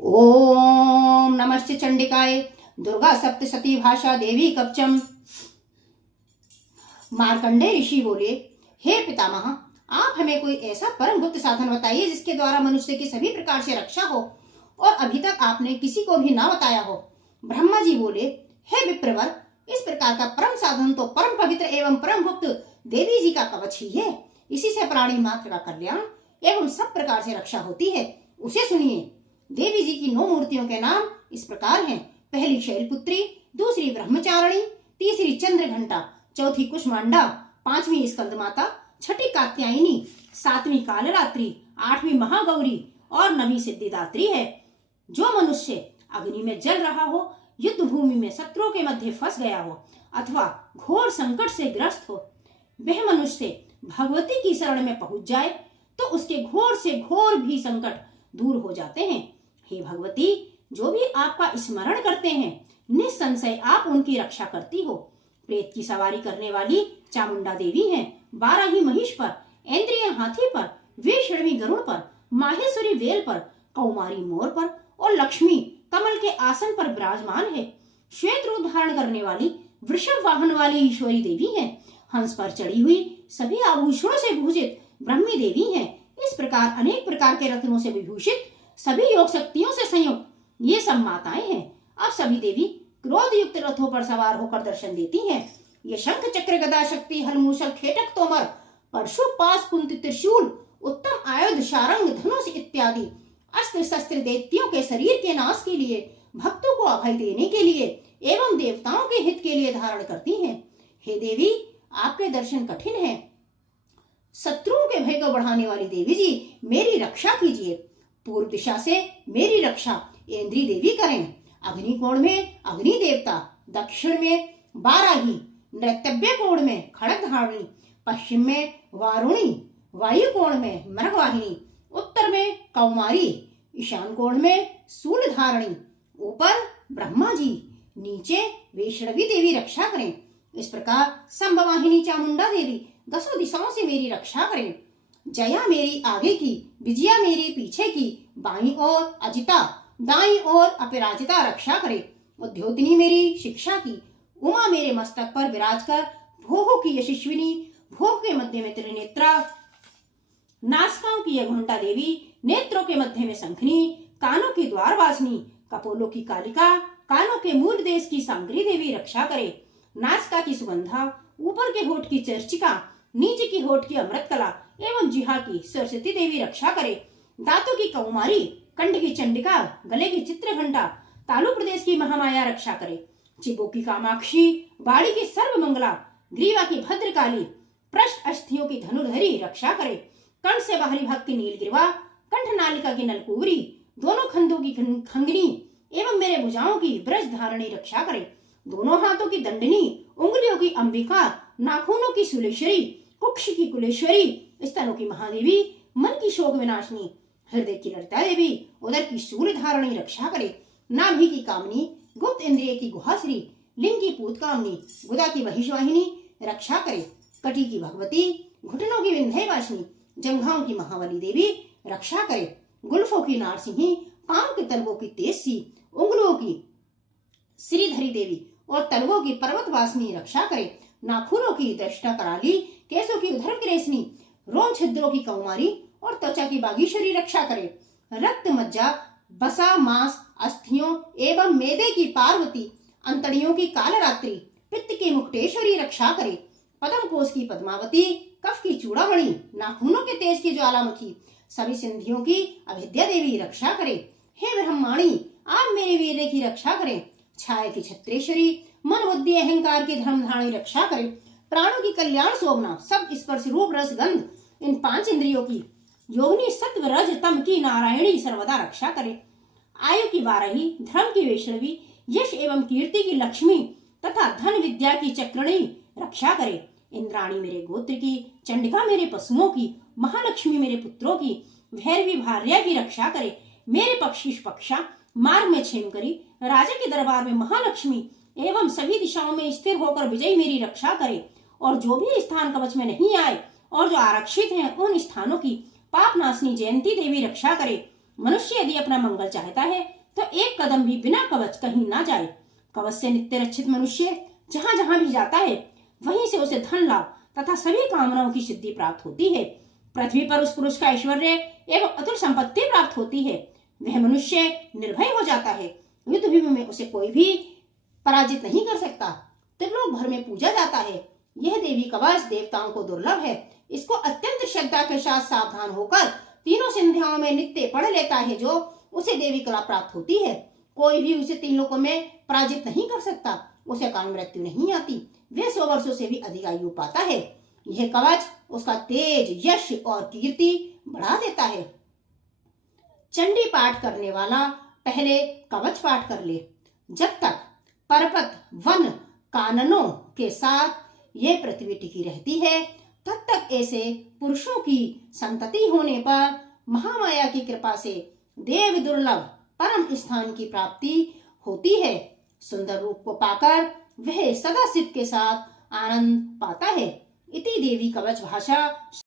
ओम नमस्ते चंडिकाय दुर्गा सप्तशती भाषा देवी कवचम। मार्कंडेय ऋषि बोले, हे पितामह, आप हमें कोई ऐसा परम गुप्त साधन बताइए जिसके द्वारा मनुष्य की सभी प्रकार से रक्षा हो और अभी तक आपने किसी को भी ना बताया हो। ब्रह्मा जी बोले, हे विप्रवर, इस प्रकार का परम साधन तो परम पवित्र एवं परम गुप्त देवी जी का कवच ही है। इसी से प्राणी मात्र का कल्याण एवं सब प्रकार से रक्षा होती है। उसे सुनिए। देवी जी की 9 मूर्तियों के नाम इस प्रकार हैं। पहली शैलपुत्री, दूसरी ब्रह्मचारिणी, तीसरी चंद्र घंटा, चौथी कुष्मांडा, 5वीं स्कंद माता, 6ठी कात्यायनी, 7वीं कालरात्रि, 8वीं महागौरी और 9वीं सिद्धिदात्री है। जो मनुष्य अग्नि में जल रहा हो, युद्ध भूमि में शत्रुओं के मध्य फंस गया हो अथवा घोर संकट से ग्रस्त हो, वह मनुष्य भगवती की शरण में पहुंच जाए तो उसके घोर से घोर भी संकट दूर हो जाते हैं। हे भगवती, जो भी आपका स्मरण करते हैं निसंशय आप उनकी रक्षा करती हो। प्रेत की सवारी करने वाली चामुंडा देवी हैं। 12 ही महिष पर, इंद्रिय हाथी पर, वैष्णवी गरुड़ पर, माहेश्वरी वेल पर, कौमारी मोर पर और लक्ष्मी कमल के आसन पर विराजमान है। श्वेत रूप धारण करने वाली वृषभ वाहन वाली ईश्वरी देवी हैं। हंस पर चढ़ी हुई सभी आभूषणों से भूषित ब्रह्मी देवी हैं। इस प्रकार अनेक प्रकार के रत्नों से विभूषित सभी योग शक्तियों से संयुक्त ये सब माताएं हैं। अब सभी देवी क्रोध युक्त रथों पर सवार होकर दर्शन देती हैं। ये शंख चक्र गदा शक्ति हल मूसल खेटक तोमर परशु पास कुंती त्रिशूल उत्तम आयुध शारंग धनुष इत्यादि अस्त्र शस्त्र दैत्यों के शरीर के नाश के लिए, भक्तों को अभय देने के लिए एवं देवताओं के हित के लिए धारण करती हैं। हे देवी, आपके दर्शन कठिन हैं। शत्रुओं के भय को बढ़ाने वाली देवी जी, मेरी रक्षा कीजिए। पूर्व दिशा से मेरी रक्षा इंद्री देवी करें। अग्नि कोण में अग्नि देवता, दक्षिण में बाराही, नृत्यव्य कोण में खड़ग धारिणी, पश्चिम में वारुणी, वायु कोण में मृगवाहिनी, उत्तर में कौमारी, ईशान कोण में शूल धारिणी, ऊपर ब्रह्मा जी, नीचे वैष्णवी देवी रक्षा करें। इस प्रकार संभवाहिनी चामुंडा देवी 10 दिशाओं से मेरी रक्षा करें। जया मेरी आगे की, विजया मेरी पीछे की, बाईं ओर अजिता, दाईं ओर अपराजिता रक्षा करे। उद्योतनी मेरी शिक्षा की, उमा मेरे मस्तक पर विराज कर, भोह की यशस्विनी, भोह के मध्य में त्रिनेत्रा, नासिकाओं की यघुंटा देवी, नेत्रों के मध्य में शंखनी, कानों की द्वारवासिनी, कपोलों की कालिका, कानों के मूल देश की सांगरी देवी रक्षा करे। नासिका की सुगंधा, ऊपर के होठ की चर्चिका, नीचे की होठ की अमृतकला एवं जिहा की सरस्वती देवी रक्षा करे। दांतों की कौमारी, कंठ की चंडिका, गले की चित्रघंटा, तालु प्रदेश की महामाया रक्षा करे। चिबों की कामाक्षी, बाड़ी की सर्वमंगला, ग्रीवा की भद्रकाली, पृष्ठ अस्थियों की धनुर्धरी रक्षा करे। कंठ से बाहरी भाग की नीलग्रीवा, कंठ नालिका की नलकुबरी, दोनों खंडों की खंगनी एवं मेरे भुजाओं की ब्रज धारणी रक्षा करे। दोनों हाथों की दंडनी, उंगलियों की अंबिका, नाखूनों की सुलेश्वरी, कुक्ष की कुलेश्वरी, स्तनों की महादेवी, मन की शोक विनाशनी, हृदय की ललिता देवी, उदर की शूल धारणी रक्षा करे। नाभि की कामनी, गुप्त इंद्रिय की गुहाश्री, लिंग की पूत कामनी, गुदा की महिषवाहिनी रक्षा करे। कटी की भगवती, घुटनों की विंध्यवासिनी, जंघाओं की महाबली देवी रक्षा करे। गुल्फों की नारसिंही, पांव के तलवों की तेजसी, उंगलियों की श्रीधरी देवी और तलवों की पर्वतवासिनी रक्षा करे। नाखूनों की दृष्टा कराली, केसों की उधर ग्रेसनी, रोम छिद्रों की कौमारी और त्वचा की बागीश्वरी रक्षा करे। रक्त मज्जा, बसा, मांस, अस्थियों एवं मेदे की पार्वती, अंतड़ियों की कालरात्रि, पित्त की मुक्तेश्वरी रक्षा करे। पद्म कोश की पद्मावती, कफ की चूड़ामणि, नाखूनों के तेज की ज्वालामुखी, सभी सिंधियों की अविद्या देवी रक्षा करे। हे ब्रह्माणी, आप मेरे वीर्य की रक्षा करें। छाया की छत्रेश्वरी, मन बुद्धि अहंकार की धर्मधारणी रक्षा करे। प्राणों की कल्याण शोभना, सब स्पर्श रूप रस गंध, इन 5 इंद्रियों की योगिनी सत्व रज तम की नारायणी सर्वदा रक्षा करे। आयु की वाराही, धर्म की वैष्णवी, यश एवं कीर्ति की लक्ष्मी तथा धन विद्या की चक्रणी रक्षा करे। इंद्राणी मेरे गोत्र की, चंडिका मेरे पशुओं की, महालक्ष्मी मेरे पुत्रों की, भैरवी भार्या की रक्षा करे। मेरे पक्षा मार्ग में क्षेम करी, राजा के दरबार में महालक्ष्मी एवं सभी दिशाओं में स्थिर होकर विजय मेरी रक्षा करे। और जो भी स्थान कवच में नहीं आए और जो आरक्षित हैं उन स्थानों की पाप नाशनी जयंती देवी रक्षा करे। मनुष्य यदि अपना मंगल चाहता है तो एक कदम भी बिना कवच कहीं ना जाए। कवच से नित्य रक्षित मनुष्य जहाँ जहाँ भी जाता है वहीं से उसे धन लाभ तथा सभी कामनाओं की सिद्धि प्राप्त होती है। पृथ्वी पर उस पुरुष का ऐश्वर्य एवं अतुल संपत्ति प्राप्त होती है। वह मनुष्य निर्भय हो जाता है। युद्ध भूमि में उसे कोई भी पराजित नहीं कर सकता। त्रिलोक भर में पूजा जाता है। यह देवी कवच देवताओं को दुर्लभ है। इसको अत्यंत श्रद्धा के साथ सावधान होकर तीनों संध्याओं में नित्य पढ़ लेता है जो उसे देवी कला प्राप्त होती है। कोई भी उसे तीन लोकों में पराजित नहीं कर सकता। उसे अकाल मृत्यु नहीं आती। वह 100 वर्षों से भी अधिक आयु पाता है। यह कवच उसका तेज, यश और कीर्ति बढ़ा देता है। चंडी पाठ करने वाला पहले कवच पाठ कर ले। जब तक पर्वत, वन, काननों के साथ ये पृथ्वी टिकी रहती है तब तक ऐसे पुरुषों की संतति होने पर महामाया की कृपा से देव दुर्लभ परम स्थान की प्राप्ति होती है। सुंदर रूप को पाकर वह सदा शिव के साथ आनंद पाता है। इति देवी कवच भाषा।